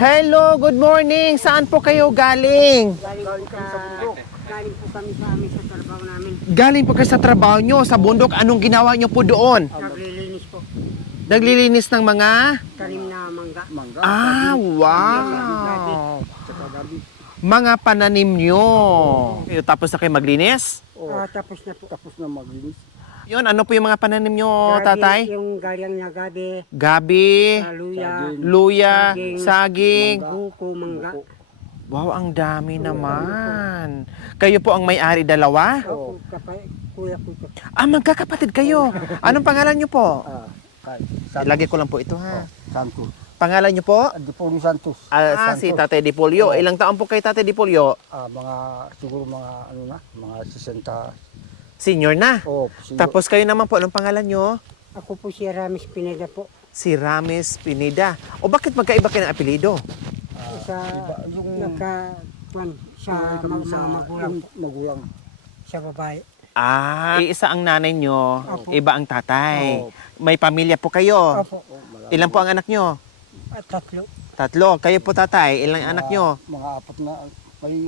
Hello, good morning. Saan po kayo galing? Galing po kami sa amin sa trabaho namin. Galing po kayo sa trabaho nyo, sa bundok. Anong ginawa nyo po doon? Naglilinis po. Naglilinis ng mga... Talim na mangga. Wow! Mga pananim nyo. Tapos na kayo maglinis? Tapos na po. Tapos na maglinis. Yun, ano po yung mga pananim nyo, tatay? Yung galyang na gabi, Gabi, luya, luya, saging. buko, mangga. Wow, ang dami naman. Kayo po ang may-ari dalawa? Opo, kuya ko ito. Magkakapatid kayo. Anong pangalan nyo po? Santos. Ilagay ko lang po ito ha. Santos. Pangalan nyo po? Dipolyo Santos. Si Tatay Dipolyo. Ilang taon po kay Tatay Dipolyo? Siguro mga mga 60. Senior na. Senior. Tapos kayo naman po, anong pangalan nyo? Ako po si Ramis Pineda po. Si Rames Pineda. O bakit magkaiba kayo ng apelido? Sa yung sa mga magulang po. magulang. Sa babae. Isa ang nanay nyo, Opo. iba ang tatay. Opo. May pamilya po kayo. Opo. Ilan po ang anak nyo? Tatlo. Tatlo. Kayo po tatay, ilang anak nyo? Mga apat na.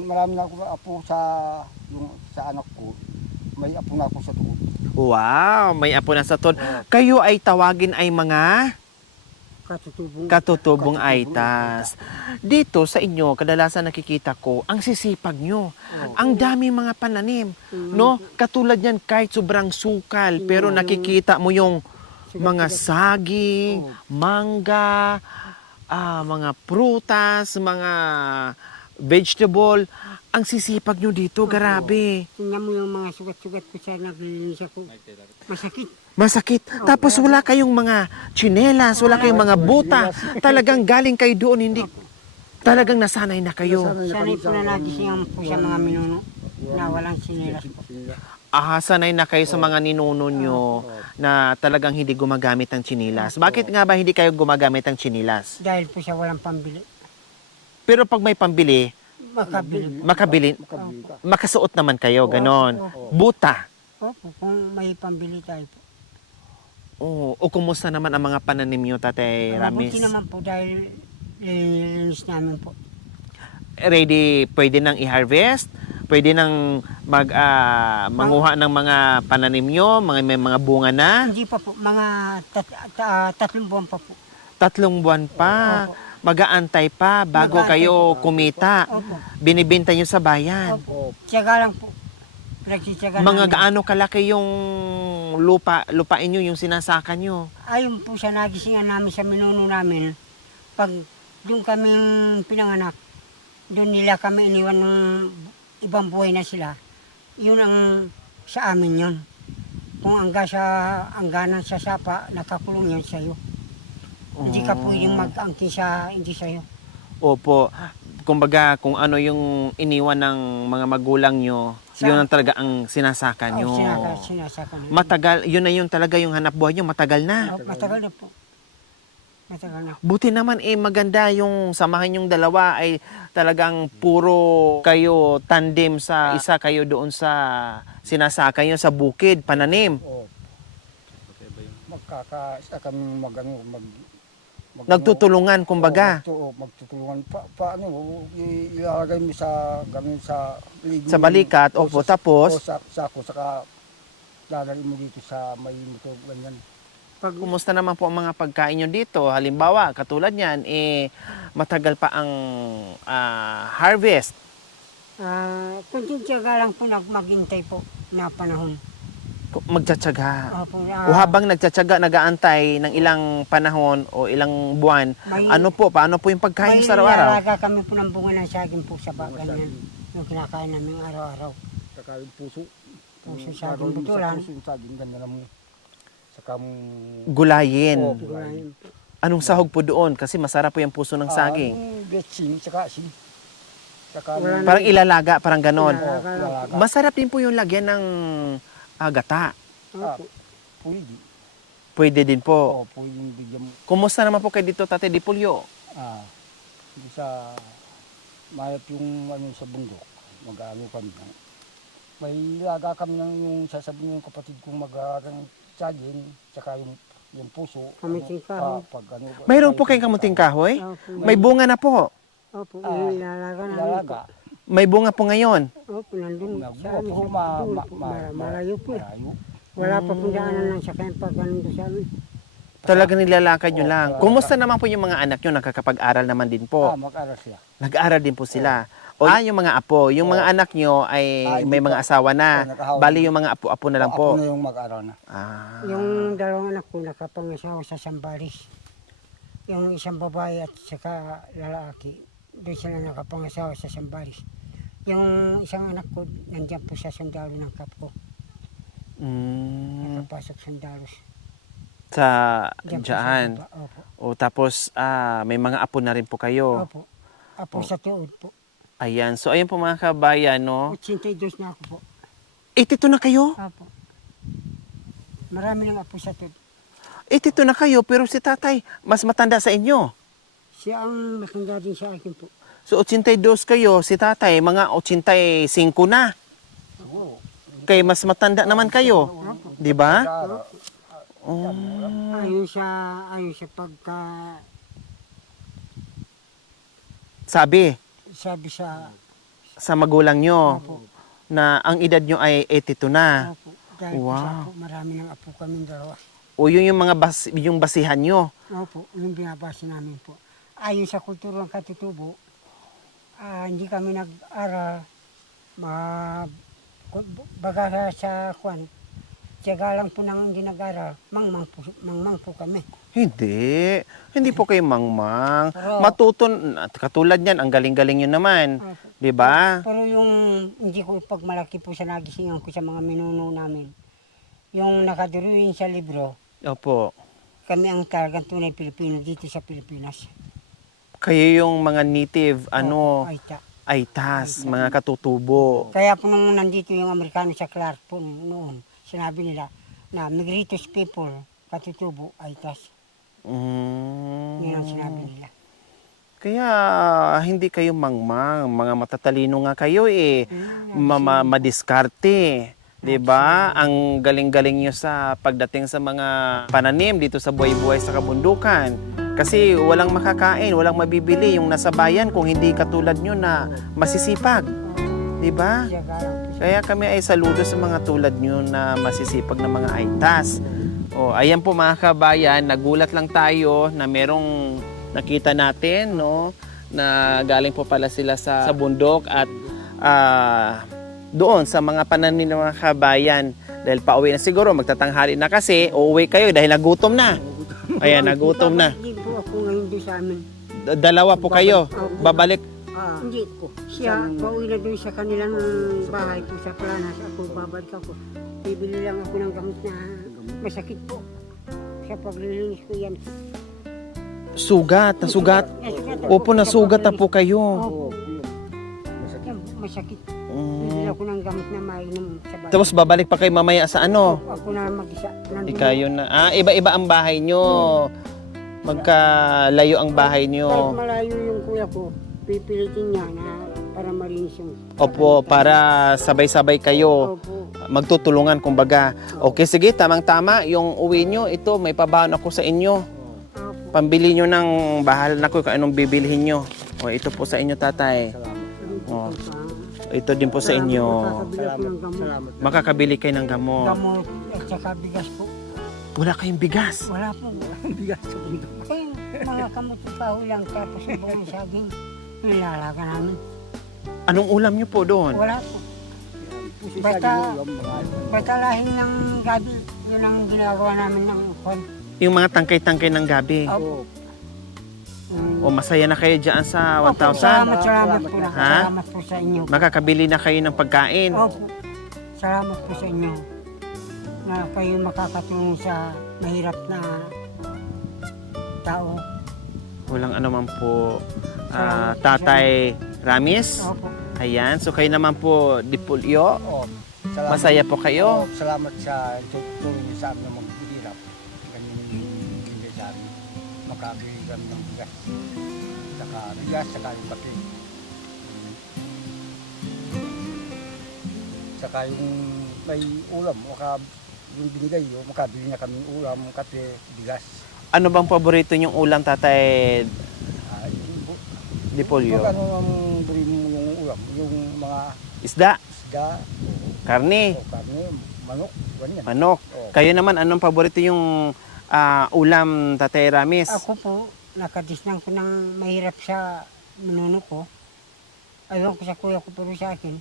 Marami na ako apo sa anak ko. May apo na ako sa tuhod. Wow, may apo na sa tod. Kayo ay tawagin ay mga katutubong aitas. Dito sa inyo, kadalasan nakikita ko, ang sisipag nyo. Ang dami mga pananim. No? Katulad yan, kahit sobrang sukal, pero nakikita mo yung mga saging, mangga, mga prutas, mga vegetable. Ang sisipag nyo dito, grabe. Tingnan mo yung mga sugat-sugat ko sa naglilinis ako. Masakit. Masakit. Tapos wala kayong mga tsinelas, wala kayong mga buta. Talagang galing kayo doon, hindi. Talagang nasanay na kayo. Sanay po na nagisingan po sa mga minuno na walang sinelas po. Sanay na kayo sa mga ninuno nyo na talagang hindi gumagamit ng tsinilas. Bakit nga ba hindi kayo gumagamit ng tsinilas? Dahil po siya walang pambili. Pero pag may pambili, Makabili. makasuot naman kayo, ganon. Buta. Opo, kung may pambili tayo po. O kumusta naman ang mga pananim nyo, Tatay Ramis? Mabuti naman po dahil nililinis namin po. Ready, pwede nang i-harvest? Pwede nang manguha ng mga pananim nyo? May mga bunga na? Hindi pa po, mga 3 buwan pa po. 3 buwan pa. Opo. Mag-aantay pa bago Mag-aantay kayo po. kumita. Opo. Binibenta nyo sa bayan. Opo. Tiyaga lang po. Pinagsitiyaga Mga namin. gaano kalaki yung lupain nyo, yung sinasaka nyo? Ayun po siya nagisingan namin sa minuno namin. Pag doon kaming pinanganak, doon nila kami iniwan ng ibang buhay na sila. Yun ang sa amin yun. Kung angganan sa sapa, nakakulong yan sa'yo. Hindi ka pwedeng mag-angkin hindi sa'yo. Opo. Kumbaga, kung ano yung iniwan ng mga magulang nyo, yun ang talaga ang sinasaka nyo. Sinasaka na. Matagal, yun na yun talaga yung hanap buhay nyo, matagal na. Matagal na po. Matagal na. Buti naman maganda yung samahan yung dalawa ay talagang puro kayo tandem sa isa kayo doon sa sinasaka nyo sa bukid, pananim. Magkakaisa kami Nagtutulungan, kumbaga. Magtutulungan. Paano? Ilalagay mo sa Sa balikat, opo, tapos? Sako, saka lalagay mo dito sa may motor, ganyan. Kumusta naman po ang mga pagkain nyo dito? Halimbawa, katulad yan, matagal pa ang harvest. Kunting tiyaga lang po maghintay po na panahon. Magtsatsaga. Opo, O habang nagtsatsaga, nag-aantay ng ilang panahon o ilang buwan, paano po yung pagkain sa araw-araw? May kami po ng bunga ng saging po sa bagan yan. Yung kinakain namin araw-araw. Saka yung puso. Puso saging butulan. Puso yung saging, ganyan mo. Saka mo... Gulayin. Gulayin po. Anong sahog po doon? Kasi masarap po yung puso ng saging. Yung betsin, saka asin. Saka Parang ilalaga, parang ganon. lalaga. Masarap din po yung lagyan ng gata. Opo. Pwede. Pwede din po. Pwede yung bigyan mo. Kumusta naman po kayo dito, Tate Dipolyo? Sa mayat yung sa bundok, mag-ano kami. May laga kami ng yung sasabihin ng kapatid kong mag-aarang saging, saka yung yung puso. Kamuting kahoy. Pag ano, Mayroon po kayong kamuting kahoy? Opo, May bunga na po. opo, Ah, ilalaga namin po. ilalaga. May bunga po ngayon. Opo, nandun sa amin Opo, sa dulo po. Malayo po eh. malayo. Wala pa pong daanan lang sa kanya pag ganun doon sa amin. Talagang nilalakad nyo lang. Oo. Kumusta naman po yung mga anak nyo? Nakakapag-aral naman din po. Mag-aral siya. Nag-aaral din po sila. Yung mga apo. Yung mga anak nyo ay Hindi may mga pa. asawa na. Nakahawa. Bali yung mga apo-apo na lang po. Ako na yung mag-aral na. Ah. Yung dalawang anak ko nakapangasawa sa Sambales. Yung isang babae at saka lalaki, doon sila nakapangasawa sa Sambales. Yung isang anak ko, nandiyan po sa sundalo ng Kapko. Nakapasok sundalos. Sa Diyan po sa dyan. baba. Opo. O tapos may mga apo na rin po kayo. Opo. Apo sa tuod po. Ayan. So ayan po mga kabayan, no? 82 na ako po. 82 na kayo? Opo. Marami ng apo sa tuod. 82 na kayo, pero si tatay mas matanda sa inyo. Siya ang matanda din sa akin po. So 82 kayo, si tatay mga 85 na. Oo. Kaya mas matanda naman kayo. Di ba? Mag-aral. Oh. Ayun sa pagka, Sabi sabi sa, sa magulang nyo Opo. na ang edad nyo ay 82 na. Opo. Dahil po Wow. sa apo, marami ng apo kaming dalawa. O yun yung mga yung basihan nyo. Opo, yung binabasa namin po. Ayon sa kulturang katutubo, hindi kami nag-aral, baga sa kwan, tiyaga lang po nang hindi nag-aral, mangmang po kami. Hindi. Hindi po kayo mangmang. Pero- Matuton, katulad yan, ang galing-galing nyo naman. Opo. Di ba? Pero yung hindi ko pag malaki po sa nagisingan ko sa mga minuno namin, yung nakaduruin sa libro, Opo. kami ang talagang tunay Pilipino dito sa Pilipinas. Kayo yung mga native, Opo, Aita. Aitas, mga katutubo. Kaya po nung nandito yung Amerikano sa Clark po noon, sinabi nila na Migritos people, katutubo, Aitas. Yun ang sinabi nila. Kaya hindi kayo mangmang, mga matatalino nga kayo eh. Madiskarte. 'Di ba? Ang galing-galing niyo sa pagdating sa mga pananim dito sa buhay-buhay sa kabundukan. Kasi walang makakain, walang mabibili yung nasa bayan kung hindi katulad nyo na masisipag. 'Di ba? Tiyaga lang po siya. Kaya kami ay saludo sa mga tulad nyo na masisipag na mga aitas. O, ayan po mga kabayan, nagulat lang tayo na merong nakita natin, no? Na galing po pala sila sa bundok at doon sa mga pananim ng mga kabayan. Dahil pauwi na siguro, magtatanghali na kasi, uuwi kayo dahil nagutom na. Ayan, nagutom na. Hindi po ako ngayon doon sa amin. Dalawa po kayo, babalik. Hindi po. Siya, pauwi na doon sa kanilang bahay po sa Planas. Ako, babalik ako. Bibili lang ako ng gamot na masakit po. Sa paglilinis ko yan. Sugat, nasugat. Opo, nasugat na po kayo. Opo. Yan, masakit. Bibili ako ng gamot na mainom sa bahay. Tapos babalik pa kayo mamaya sa ano? Ako na mag-isa. Di kayo na. Iba-iba ang bahay nyo. Magkalayo ang bahay Kahit nyo. malayo yung kuya ko, pipilitin niya na para malinis yung... Opo, para sabay-sabay kayo. Opo. Magtutulungan, kumbaga. Okay, sige, tamang-tama. Yung uwi nyo, ito, may pabaon ako sa inyo. Opo. Pambili nyo ng bahala na ko kung anong bibilhin nyo. O, ito po sa inyo, tatay. Oh. Ito din po sa inyo. Makakabili ako ng gamot. Makakabili kayo ng gamot. Gamot at saka bigas po. Wala kayong bigas. Wala po. Bigas sa mundo. Eh, mga kamot kahoy lang tapos yung buong saging. Nilalaga namin. Anong ulam nyo po doon? Wala po. Basta lahing ng gabi, yun ang ginagawa namin ng kwan. Yung mga tangkay-tangkay ng gabi. Opo. O masaya na kayo dyan sa Opo, 1,000? salamat po na. Ha? Salamat po sa inyo. Makakabili na kayo ng pagkain. Opo. Salamat po sa inyo na kayo makakatulong sa mahirap na tao. Walang anuman po. Salamat po Tatay Ramis. Opo. Ayan. So kayo naman po, Dipulyo. Salamat. Masaya po kayo. Salamat sa tulong sa amin na maghihirap. Ganyan hindi sa amin. Makabili kami ng bigas. Saka yung bati. Saka yung may ulam. yung binigay yun, makabili na kami ulam, kape, bigas. Ano bang paborito niyong ulam, Tatay Dipolyo? Pag ano ang bili mo yung ulam, yung mga Isda, isda, karne, o karne, manok, ganyan. manok. Oo. Kayo naman, anong paborito yung ulam, Tatay Ramis? Ako po, nakadisnang ko ng mahirap sa minuno ko. Ayaw ko sa kuya ko pero sa akin.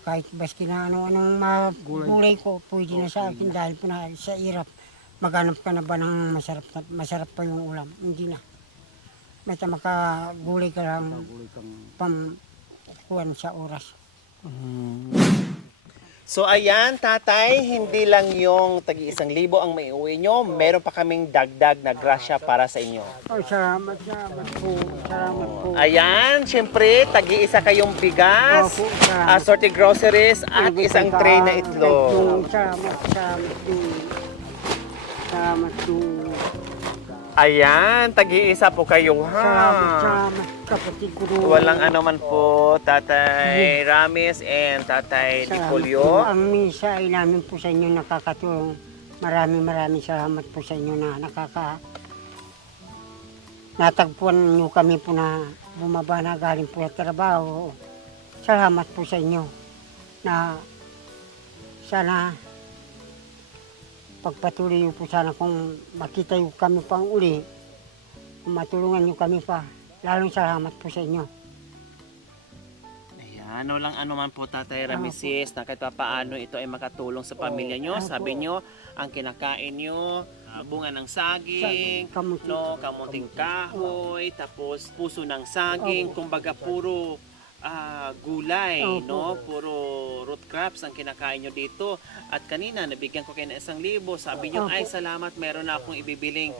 Kahit baski na ano-anong mga gulay ko, pwede na sa akin dahil po na sa hirap. Maghanap ka na ba ng masarap pa yung ulam? Hindi na. Basta makagulay ka lang Gulay kang pamkuhan sa oras. So ayan, Tatay, hindi lang yung tagi-1,000 ang maiuwi nyo, meron pa kaming dagdag na grasya para sa inyo. Oh, salamat po. Salamat po. Ayan, syempre, tagi-1 kayong bigas, Opo, salamat. assorted groceries, at isang tray na itlog. Salamat po. Ayan, tagi-1 po kayo, ha? Salamat, kapatid ko rin. Walang ano man po, Tatay Ramis and Tatay Dipolyo. Ang misa ay namin po sa inyo nakakatulong. Maraming salamat po sa inyo na natagpuan nyo kami po na bumaba na galing po sa trabaho. Salamat po sa inyo na sana pagpatuloy nyo po sana kung makita nyo kami pang uli, kung matulungan nyo kami pa. Lalong salamat po sa inyo. Ayan, walang ano man po, Tatay Ramisis, na kahit paano ito ay makatulong sa pamilya nyo. Sabi nyo, ang kinakain nyo, bunga ng saging, Kamuting. no, kamunting kahoy, tapos puso ng saging, kumbaga puro gulay, Opo. no, puro root crops ang kinakain nyo dito. At kanina, nabigyan ko kayo ng 1,000. Sabi nyo, Opo. ay salamat, meron na akong ibibiling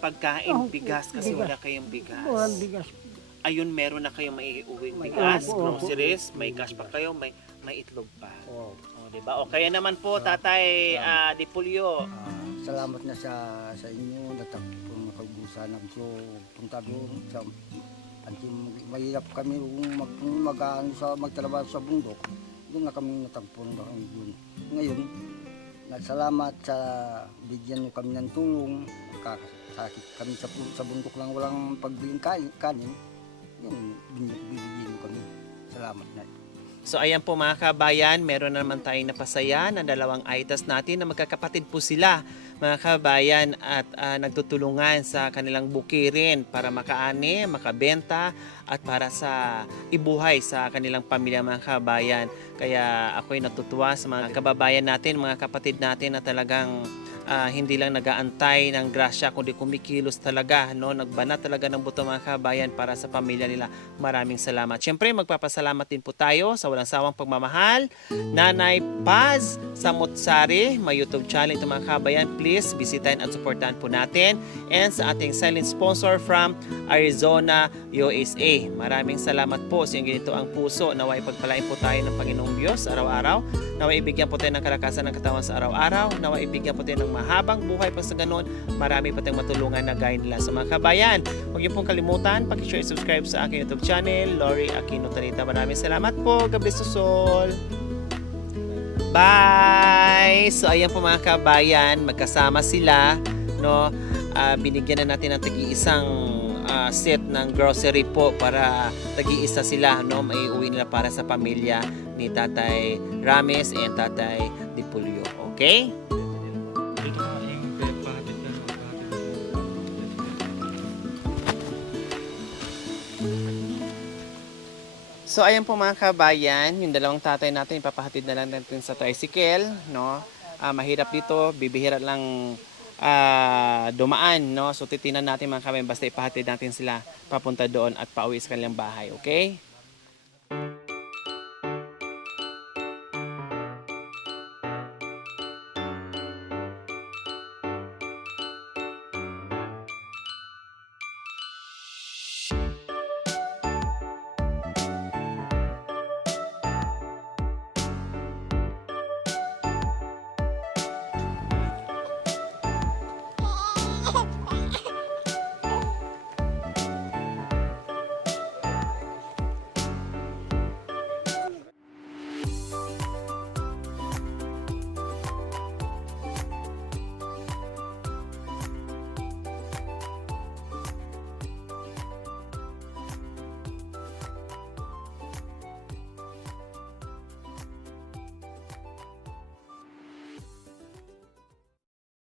pagkain, Opo, bigas, kasi bigas. wala kayong bigas. Walang bigas. Ayun, meron na kayong maiuwing bigas, Opo, opo. groceries, may cash pa kayo, may itlog pa. oh, O, di ba? O kaya naman po, Tatay Dipolyo. salamat na sa inyo, natapos makagusa ng so, punta doon sa mahirap kami magtrabaho sa bundok. Doon na kami natagpuan doon. Ngayon, salamat sa bigyan nyo kami ng tulong. Sakit kami sa bundok lang, walang pagbiling kanin. Yung binibigyan nyo kami. Salamat na. So ayan po mga kabayan, meron na naman tayong napasaya na 2 aitas natin na magkakapatid po sila mga kabayan at nagtutulungan sa kanilang bukirin para makaani, makabenta at para sa ibuhay sa kanilang pamilya mga kabayan. Kaya ako'y natutuwa sa mga kababayan natin, mga kapatid natin na talagang hindi lang nag-aantay ng grasya kundi kumikilos talaga, no? Nagbanat talaga ng buto mga kabayan para sa pamilya nila. Maraming salamat. Siyempre magpapasalamat din po tayo sa walang sawang pagmamahal. Nanay Paz Samutsari, may YouTube channel ito mga kabayan. Please bisitahin at supportahan po natin. And sa ating silent sponsor from Arizona, USA. Maraming salamat po sa inyong ganito ang puso. Naway pagpalain po tayo ng Panginoong Diyos araw-araw. Naway ibigyan po tayo ng kalakasan ng katawan sa araw-araw. Naway ibigyan po tayo ng mahabang buhay pa sa ganun. Marami pa tayong matulungan na gaya nila. So mga kabayan, huwag niyo pong kalimutan, pakishare and subscribe sa aking YouTube channel, Lori Aquino Tanita. Maraming salamat po. God bless us all. Bye! So ayan po mga kabayan, magkasama sila, no? Binigyan na natin ng tagi-1 set ng grocery po para tagi-1 sila, no? Maiuwi nila para sa pamilya ni Tatay Rames and Tatay Dipolyo. Okay? So ayan po mga kabayan, yung 2 tatay natin ipapahatid na lang natin sa tricycle, no? Mahirap dito, bibihira lang dumaan, no? So titinan natin mga kabayan, basta ipahatid natin sila papunta doon at pauwi sa kanilang bahay, okay?